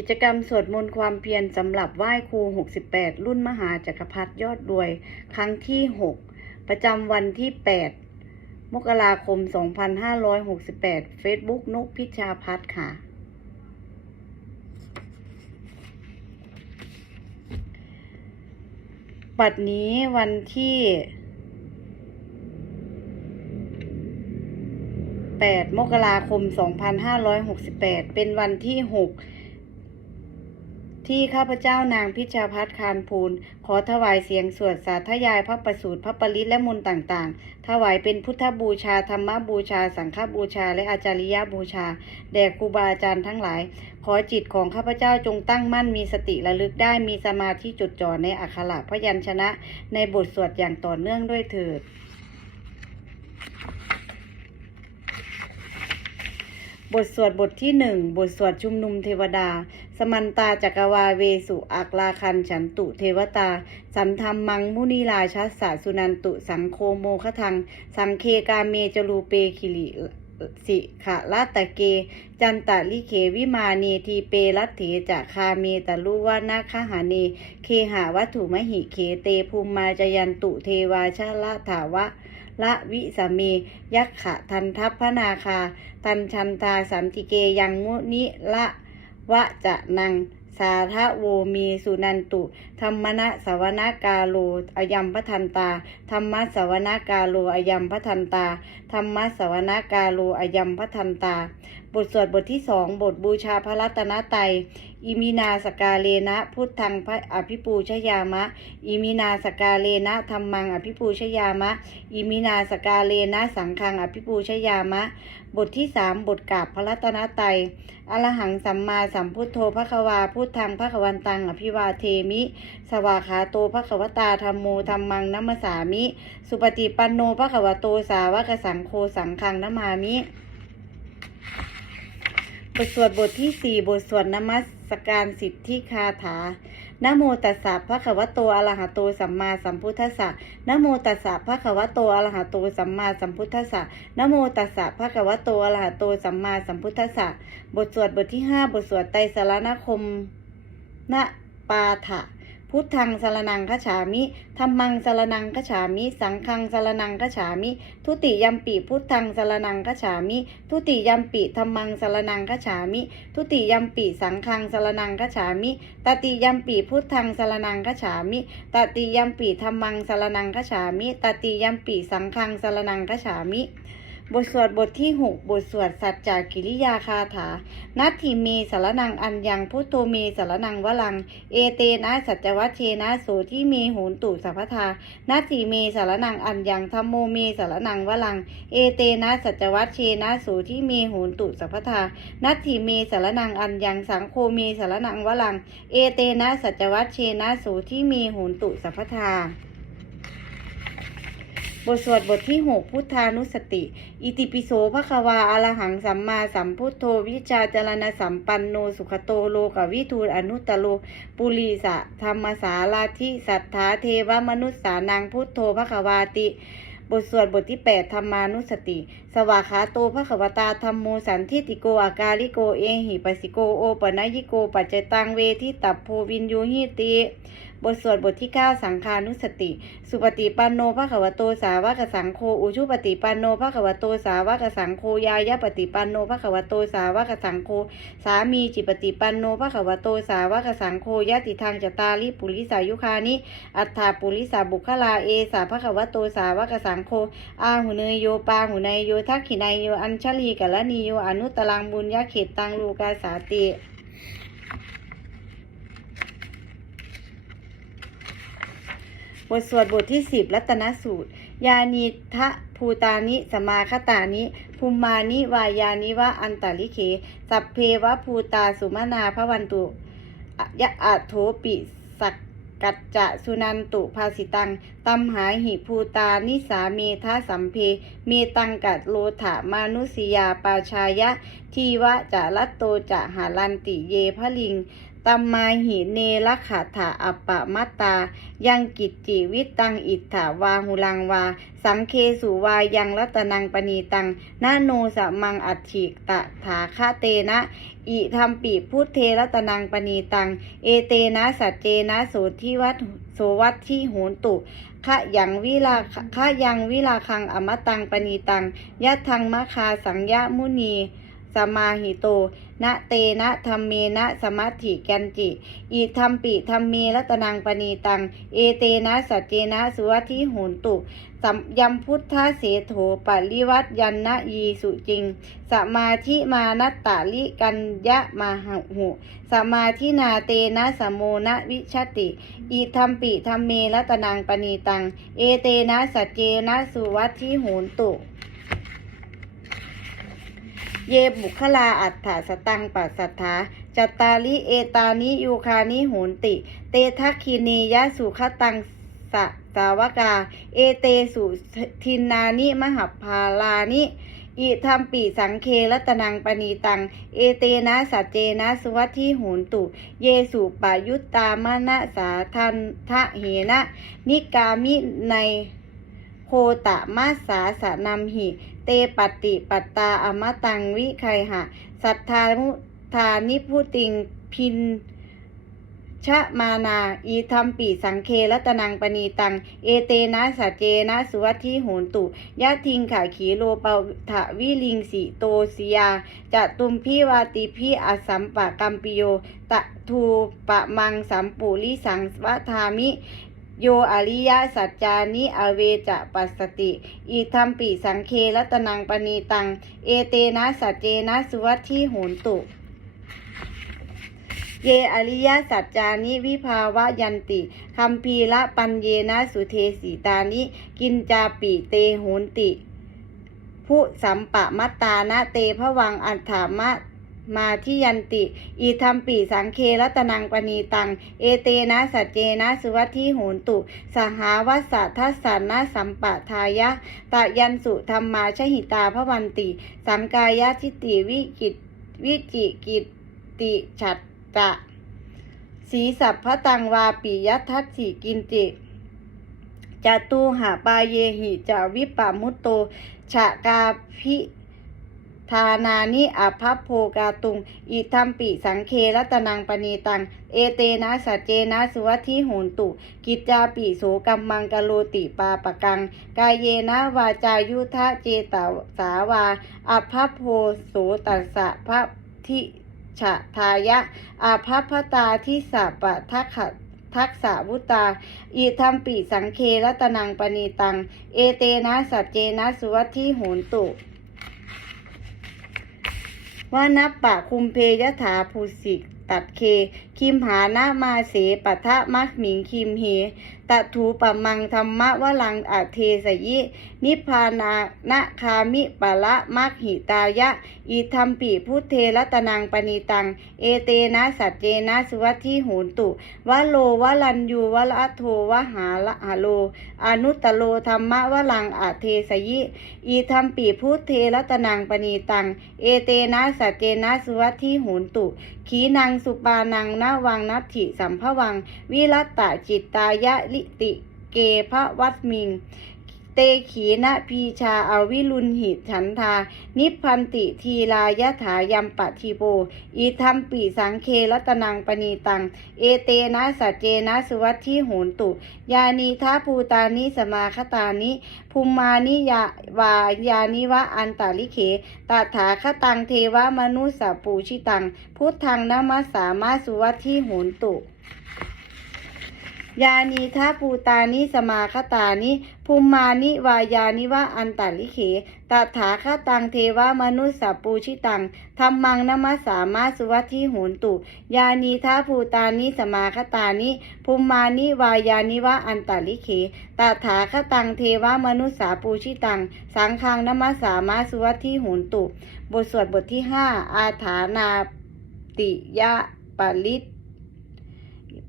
กิจกรรมสวดมนต์ความเพียรสำหรับไหว้ครู 68 รุ่นมหาจักรพรรดิยอดรวย ครั้งที่ 6 ประจำวันที่ 8 มกราคม 2568 Facebook นุกพิชาพัฒค่ะบัดนี้วันที่ 8 มกราคม 2568 เป็นวันที่ 6 ที่ข้าพเจ้านางพิชาพัฒน์คานภูลขอถวายเสียงสวดสาธยายพระประสูตรพระปริตและมนต์ต่างๆ ถวายเป็นพุทธบูชาธรรมบูชา สังฆบูชา และอาจาริยบูชา แด่ครูบาอาจารย์ทั้งหลาย ขอจิตของข้าพเจ้าจงตั้งมั่นมีสติระลึกได้มีสมาธิจดจ่อในอักขระพยัญชนะ ในบทสวดอย่างต่อเนื่องด้วยเถิดบทสวดบทที่หนึ่งบทสวดชุมนุมเทวดา สมันตาจักรวาเวสุอักลาคันฉันตุเทวตา สันธรรมมังมุนีราชัสสะสุนันตุสังโคโมคทัง สังเคกาเมจรูเปคิริสิขะลาตะเก จันตะลิเขวิมาเนทีเปรัตเถจะคาเมตะลุวานาคหาเนเคหาวัตถุมหิเขเตภูมิมาจยันตุเทวาชาละถาวะละวิสาเมยักขะทันทัพพนาคา ตันชันตาสันติเกยังมุนิละ วะจะนังสาทะโวมีสุนันตุ ธรรมนะสวนากาโลอยัมพทันตา ธรรมะสวนากาโลอยัมพทันตา ธรรมะสวนากาโลอยัมพทันตา บทสวดบทที่สองบทบูชาพระรัตนตรัยอิมินาสกาเลนะพุทธังพระอภิปูชยามะ อิมินาสกาเลนะธรรมังอภิปูชยามะ อิมินาสกาเลนะสังฆังอภิปูชยามะ บทที่สามบทกราบพระรัตนตรัยอรหังสัมมาสัมพุทโธพระควาพุทธังพระควันตังอภิวาเทมิ สวาขาโตพระควตาธรรมโมธรรมังนัมสามิ สุปฏิปันโนพระควโตสาวกสังโฆสังฆังนามามิบทสวดบทที่สี่บทสวดนมัสการสิทธิคาถา นโมตัสสะพระคะวะโตอะระหะโตสัมมาสัมพุทธัสสะนโมตัสสะพระคะวะโตอะระหะโตสัมมาสัมพุทธัสสะนโมตัสสะพระคะวะโตอะระหะโตสัมมาสัมพุทธัสสะบทสวดบทที่ห้าบทสวดไตรสารณคมณปาถะ พุทธังสรนังคฉามิธรรมังสรนังคฉามิ สังฆังสรนังคฉามิ ทุติยัมปิพุทธังสรนังคฉามิ ทุติยัมปิธรรมังสรนังคฉามิ ทุติยัมปิสังฆังสรนังคฉามิ ตติยัมปิพุทธังสรนังคฉามิ ตติยัมปิธรรมังสรนังคฉามิ ตติยัมปิสังฆังสรนังคฉามิ บทสวดบทที่หกบทสวดสัจจกิริยาคาถา นัตถิเมสารนังอัญญังพุทโธเมสารนังวลัง เอเตนะสัจวัชเชนะโสที่เมโหนตุสัพพทานัตถิเมสารนังอัญญังธรรมโมเมสารนังวลัง เอเตนะสัจวัชเชนะโสที่เมโหนตุสัพพทานัตถิเมสารนังอัญญังสังโฆเมสารนังวลัง เอเตนะสัจวัชเชนะโสที่เมโหนตุสัพพทา บทสวดบทที่6พุทธานุสติ อิติปิโสภควาอรหังสัมมาสัมพุทโธวิชาจารณสัมปันโนสุขโตโลกวิทูลอนุตตโลปุริสะธรรมสาลาธิสัทธาเทวมนุษสานังพุทโธภควาติบทสวดบทที่ 8 ธรรมานุสติ สวากขาโตภควตาธรรมโมสันทิติโกอากาลิโกเอหิปัสสิโกโอปนัยิโก ปัจจตังเวทิตัพโพวินโยหิติ บทสวดบทที่ 9 สังฆานุสติ สุปฏิปันโนภะควโตสาวกสังโฆอุชุปฏิปันโนภะควโตสาวกสังโฆยายะปฏิปันโนภะควโตสาวกสังโฆสามีจิปฏิปันโนภะควโตสาวกสังโฆยติทางจตาริปุริสายุคานิ อัฏฐาปุริสาบุคลาเอสาภะคะวโตสาวกสังโฆอาหุเนยโยปาหุเนยโยทักขินายโยอัญชลีกัลนิโยอนุตตรังบุญยะเขตตังลูกาสาติ บทสวดบทที่สิบรัตนสูตร ยานีทะภูตานิสมาคตานิภูมานิวายานิวะอันตาลิเค สัพเพวะภูตาสุมนาพระวันตุยะอัโถปิสักกัจจะสุนันตุภาสิตังตัมหาหิภูตานิสาเมทะสัมเพ เมตังกัดโลถามานุสยาปาชายะ ทีวะจะรัตโตจะหาลันติเยพลิง ตัมมาหิเนรขาถาอัปปะมัตตา ยังกิจจิวิตังอิทธาวาหุลังวา สังเคสุวายังรัตนังปณีตังนาโนสะมังอัติตะถาคาเตนะอิธรรมปิพุทเทรัตนังปณีตัง เอเตนะสัจเจนะโสทิวัตโสวัตที่โหนตุขะยังวิลาขะยังวิลาคังอมตังปณีตังยัตทังมะคาสังยะมุนี สมาหิโต นะเตนะธรรมเมนะสมัตถิกันจิ อิธรรมปิธรรมเมรัตนังปณีตัง เอเตนะสัจเจนะสุวัตทิโหนตุสัมยัมพุทธเสโถปริวัตยันนะยีสุจริง สมาธิมานัตตาลิกัญญะมาหุ สมาธินาเตนะสมโมนะวิชติ อิธรรมปิธรรมเมรัตนังปณีตัง เอเตนะสัจเจนะสุวัตทิโหนตุ เยบุคลาอัฏฐสตังปัสสัทธาจัตตาลิเอตานิยูคานิโหนติ เตทักคิเนยะสุขตังสะสาวกา เอเตสุทินนานิมหพาลานิอิธรรมปีสังเครัตนังปณีตัง เอเตนะสัจเจนะสุวัตทิโหนตุ เยสุปายุตตามนะสาทันทะเหนะ นิกามิใน โคตะมาสาสะนำหิ เตปฏิปัตตาอมตังวิไคหะ สัทธามุทานิพุติงพินชะมานา อีธรรมปีสังเครัตนังปณีตัง เอเตนะสัจเจนะสุวัตทิโหนตุยะทิงขาขีโลปะทะวิลิงสิโตสิยาจะตุมพิวาติพิอสัมปะกัมปิโย ตะทูปะมังสัมปุริสังวทามิ โยอริยสัจจานิอเวจะปัสสติ อีธรรมปีสังเครัตนังปณีตัง เอเตนะสัจเจนะสุวัตทิโหนตุ เยอริยสัจจานิวิภาวะยันติคัมภีละปัญเยนะสุเทสีตานิ กินจาปิเตโหนติผู้สัมปะมัตตานะเตภวังอัฏฐามะ มาที่ยันติ อีธรรมปีสังเครัตนังปณีตัง เอเตนะสัจเจนะสุวัตทิโหนตุ สหาวัสสะทัสสานะสัมปะทายะ ตะยันสุธรรมมาชหิตาพระวันติ สังกายะทิติวิกิตวิจิกิตติฉัตตะ สีสัพพตังวาปิยัทัสสิกินจิจตุหาปาเยหิจาวิปามุตโต ฉะกาพิ ธานานิอภัพโพกาตุง อิทัมปิสังเครัตนังปณีตัง เอเตนะสัจเจนะสุวัตทิโหนตุ กิจจาปิโสกัมมังกโลติปาปะกัง กายเยนะวาจายุทธเจตสาวาอภัพโพโสตัสสะพระทิฉะทายะอาภัพตาทิสะปะทักขะทักษาวุตา อีธรรมปิสังเครัตนังปณีตัง เอเตนะสัจเจนะสุวัตทิโหนตุ ว่านับปะคุมเพยถาภูสิกตัดเค คิมหานามาเสปะทะมักหมิงคิมเฮ ตะถูปะมังธรรมะวลังอาเทสยิ นิพพานานะคามิปะละมักหิตายะอีธรรมปีพุทเทรัตนังปณีตัง เอเตนะสัจเจนะสุวัตทิโหนตุวะโลวะลันยูวะละโทวะหาละหาโล อนุตตโลธรรมะวลังอาเทสยิอีธรรมปีพุทเทรัตนังปณีตัง เอเตนะสัจเจนะสุวัตทิโหนตุ ขีนังสุปานังนาวังนัตถิสัมภวัง วิรัตตาจิตตายะลิติเกภวัตมิง เตขีนะพีชาอาวิลุนหิฉันทา นิพันติทีลายถายัมปะทีโปอีธรรมปีสังเครัตนังปณีตัง เอเตนะสัจเจนะสุวัตทิโหนตุ ยานีทาภูตานิสมาคตานิภูมานิยาวายานิวะอันตาลิเขตถาคตังเทวมนุสสปูชิตัง พุทธังนมัสสามาสุวัตทิโหนตุ ยานีทาปูตานิสมาคตานิภูมานิวายานิวะอันตาลิเขตถาคตังเทวมนุสสปูชิตังธรรมังนมัสสามาสุวัตทิโหนตุ ยานีทาภูตานิสมาคตานิภูมานิวายานิวะอันตาลิเขตถาคตังเทวมนุสสาปูชิตัง สังฆังนมัสสามาสุวัตทิโหนตุ บทสวดบทที่ห้าอาถานาติยะปริต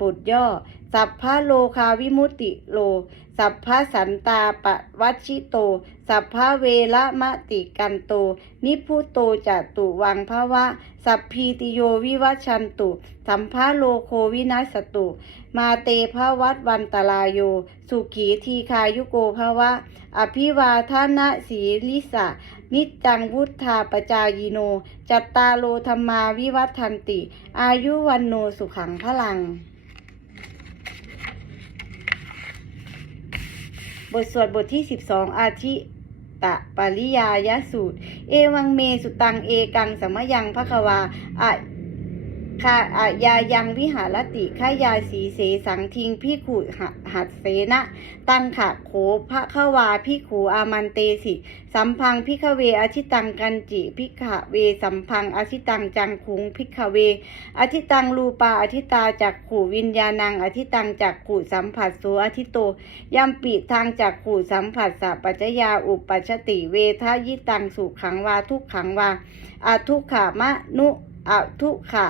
ปุดย่อ สัพพะโลคาวิมุตติโล สัพพะสันตาปวัชิโต สัพพะเวระมะติกันโต นิพุโตจตุวังภวะ สัพพีติโยวิวัชันตุ สัมภะโลโควินัสตุ มาเตภวัตวันตรายโย สุขีทีคายุโกภวะ อภิวาทานะสีลิสะ นิจังวุธาปจายโน จัตตาโลธรรมาวิวัฒนติ อายุวันโนสุขังพลัง บทสวดบทที่ 12 อาทิตะปริยายสูตร เอวังเมสุตังเอกังสมยังพะควาอะ คาอะยายังวิหารติขายาสีเสสังทิงพิขุหหัดเสนะตังขะโขพระขวาพิขูอามันเตสิ สัมพังพิขเวอชิตังกันจิพิขะเวสัมพังอชิตังจังคุงพิขเวอธิตังรูปาอธิตาจักขู่วิญญาณังอธิตังจักขู่สัมผัสโสอธิโตยัมปิทางจักขู่สัมผัสสะปัจยาอุปัชชติเวทายิตังสุขังวาทุกขังวาอาทุกขามะนุอาทุกขะ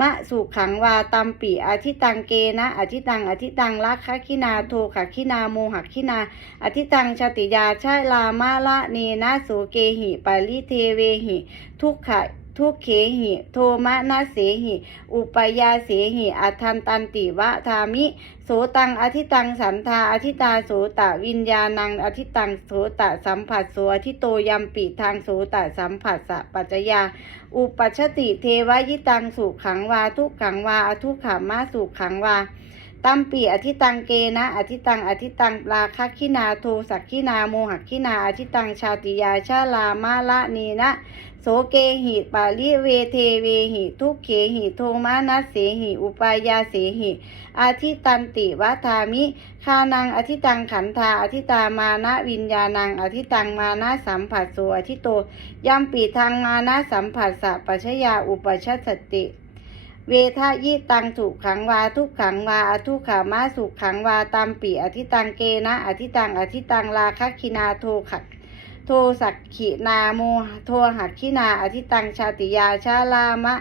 มะสุขังวาตัมปิอธิตังเกนะอธิตังอธิตังลักขคินาโทขคินาโมหคินาอธิตังชติยาชาลามาละเนนะสูเกหิปาลิเทเวหิ ทุกข ทุกเขหิ โทมะนะเสหิ อุปยาเสหิอัทันตันติวะทามิ โสตังอธิตังสันทาอธิตาโสตะวิญญาณังอธิตังโสตะสัมผัสโสอธิโตยัมปิทางโสตะสัมผัสสะปัจจยา อุปัชติเทวยิตังสุขังวาทุกขังวาอทุกขามาสุขังวา ตัมปีอธิตังเกนะ อธิตัง อธิตังราคะคินาโทสักคินาโมหคินา อธิตังชาติยาชาลามาละนีนะ โสเกหิปาลิเวเทเวหิทุกเขหิโทมานัสเสหิอุปายาเสหิอาทิตันติวัฏามิคานังอธิตังขันธาอธิตามานะวิญญาณังอธิตังมานะสัมผัสโสอธิโตยัมปีทางมานะสัมผัสสะปัชยาอุปชัสติ เวทะยิตังสุขังวาทุกขังวาอทุกขามาสุขังวาตามปีอธิตังเกนะ อธิตังอธิตังราคะคินาโทขักโทสักขินาโมโทหักขินาอธิตังชาติยาชาลามะ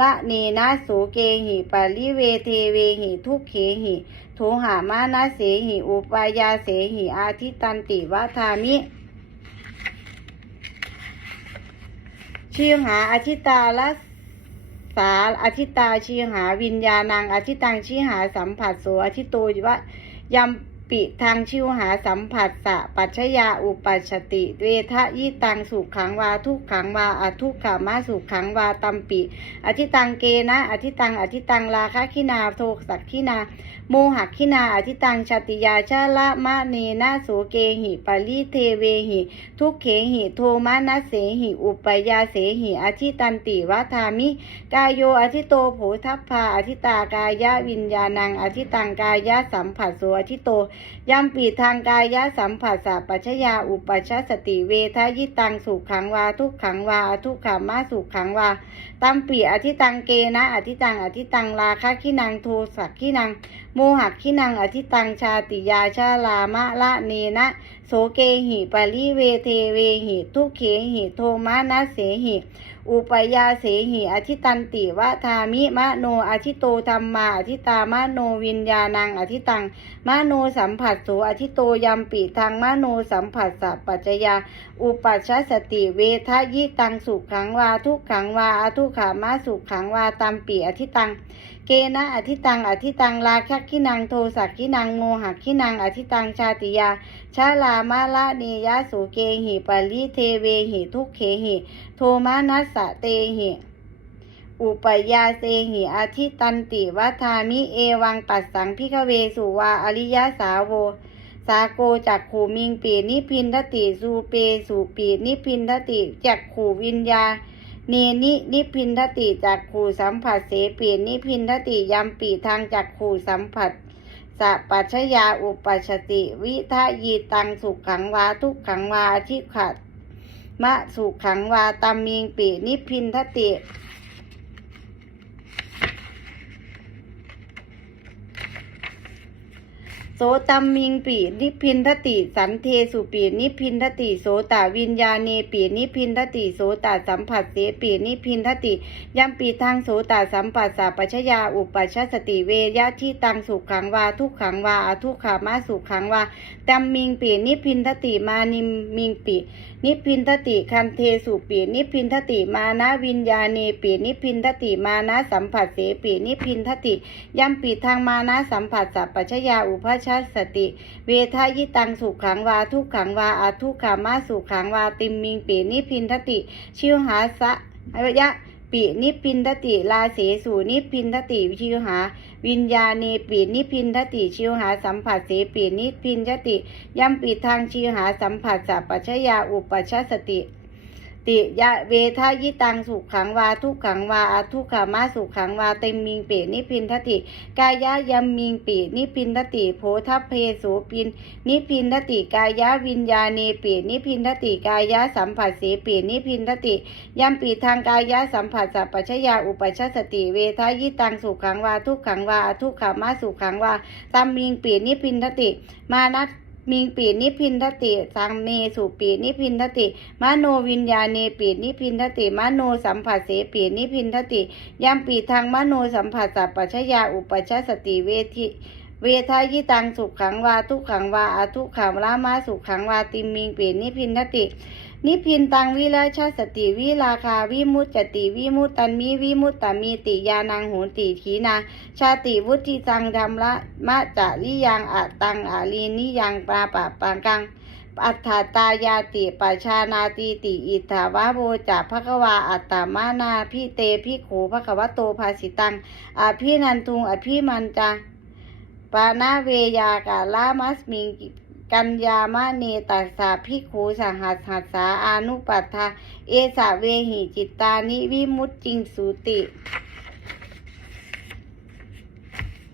ละเนนะโสเกหิปาลิเวเทเวหิทุกเขหิโทหามานะเสหิอุปายาเสหิอาทิตันติวะทามิชื่อหาอธิตาละ สาอธิตาชีหาวิญญาณังอธิตังชีหาสัมผัสโสอธิโตวะยำ ปิทางชิวหาสัมผัสสะปัจชยาอุปัชติ เวทะยิตังสุขังวาทุกขังวาอทุกขามาสุขังวาตัมปิ อธิตังเกนะอธิตังอธิตังราคะคินาโทสักขินา โมหักขินาอธิตังชาติยาชาละมะเนนะโสเกหิปาลิเทเวหิ ทุกเขหิโทมานะเสหิอุปยาเสหิอธิตันติวัฏามิ กายโยอธิโตโผทัพพาอธิตากายะวิญญาณังอธิตังกายะสัมผัสโสอธิโตยัมปีทางกายะสัมผัสสะปัชยาอุปัชสติเวทายิตังสุขังวาทุกขังวาอทุกขามาสุขังวาตัมปีอธิตังเกนะ อธิตังอธิตังราคะขินังโทสักขินัง โมหักขินังอธิตังชาติยาชาลามะละเนนะโสเกหิปาลิเวเทเวหิทุเขหิโทมานะเสหิ อุปยาเสหิอธิตันติวะทามิมะโนอธิโตธรรมาอธิตามะโนวิญญาณังอธิตังมะโนสัมผัสโสอธิโตยัมปิทางมะโนสัมผัสสะปัจจยา อุปัชชสติเวทะยิตังสุขังวาทุกขังวาอทุขามาสุขังวาตัมปีอธิตัง เกนะอธิตังอธิตังราคะขินังโทสักขินังโมหักขินังอธิตังชาติยาชาลามาละเนยะสุเกหิปาลิเทเวหิทุกเขหิโทมานัสสะเตหิ อุปยาเซหิอาทิตันติวัฏามิเอวังปัสสังพิกเวสุวาอริยสาวโว สาโกจักขูมิงปีนิพินทติสูเปสุปีนิพินทติจักขูวิญญาเนนินิพินทติจักขูสัมผัสเสปีนิพินทติยัมปีทางจักขูสัมผัสสัปัชยาอุปัชติ วิทะยีตังสุขขังวาทุกขังวาอธิขัด มะสุขขังวาตามิงปีนิพินทติ ส โสตัมมิงปีนิพินทติสันเทสุปีนิพินทติโสตวิญญาเนปีนิพินทติโสตสัมผัสเสปีนิพินทติยัมปีทางโสตสัมปัสสะปัชญาอุปัชสติเวยะที่ตังสุขังวาทุกขังวาอทุกขามาสุขังวาตัมมิงปีนิพินทติมานิมิงปีนิพินทติคันเทสุปีนิพินทติมานะวิญญาเนปีนิพินทติมานะสัมผัสเสปีนิพินทติยัมปีทางมานะสัมผัสสะปัชญาอุปัชชสติ เวทายิตังสุขขังวาทุกขังวาอาทุกขามาสุขขังวาติมมิงปีนิพินทติ ชิวหาสะอวยะปีนิพินทติลาเสสูนิพินทติชิวหา วิญญาเนปีนิพินทติชิวหาสัมผัสเสปีนิพินทติยัมปีทางชิวหาสัมผัสสัปัชญาอุปชชสติ ติยะเวทายิตังสุขขังวาทุกขังวาอาทุกขามาสุขขังวาเต็มมิงเปนิพินทติ กายะยัมมิงปีนิพินทติโพทัพเพโสปิน นิพินทติกายะวิญญาเนปีนิพินทติกายะสัมผัสเสปีนิพินทติยัมปีทางกายะสัมผัสสัพปชยาอุปชสติเวทายิตังสุขขังวาทุกขังวาอทุกขามาสุขังวาตัมมิงปีนิพินทติมานัต มิงปีนิพินทติ สังเมสุปีนิพินทติมโนวิญญาเนปีนิพินทติมโนสัมผัสเสปีนิพินทติยัมปีทางมโนสัมผัสสัพปชยาอุปชสติเวทิเวทายิตังสุขขังวาทุกขังวาอาทุกขังรามาสุขขังวาติมมิงปีนิพินทติ นิพินตังวิราชสติวิราคาวิมุตจติวิมุตตันมิวิมุตตมีติยานังโหนติขีนา ชาติวุฒิสังธรรมละมะจะลิยังอะตังอาลีนิยังปาปะปังกังอัฏฐาตายาติปชานาติติอิทธาวาโบจะภควาอัตตมานาพิเตพิโขภควโตภาสิตังอภินันทุงอภิมันจาปานาเวยากาลามัสมิง กัญญามะเนตัสสะพิกขูสหัสหัสสาอานุปัฏฐาเอสะเวหิจิตตานิวิมุตจิงสุติ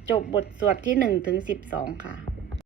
จบบทสวดที่หนึ่งถึงสิบสองค่ะ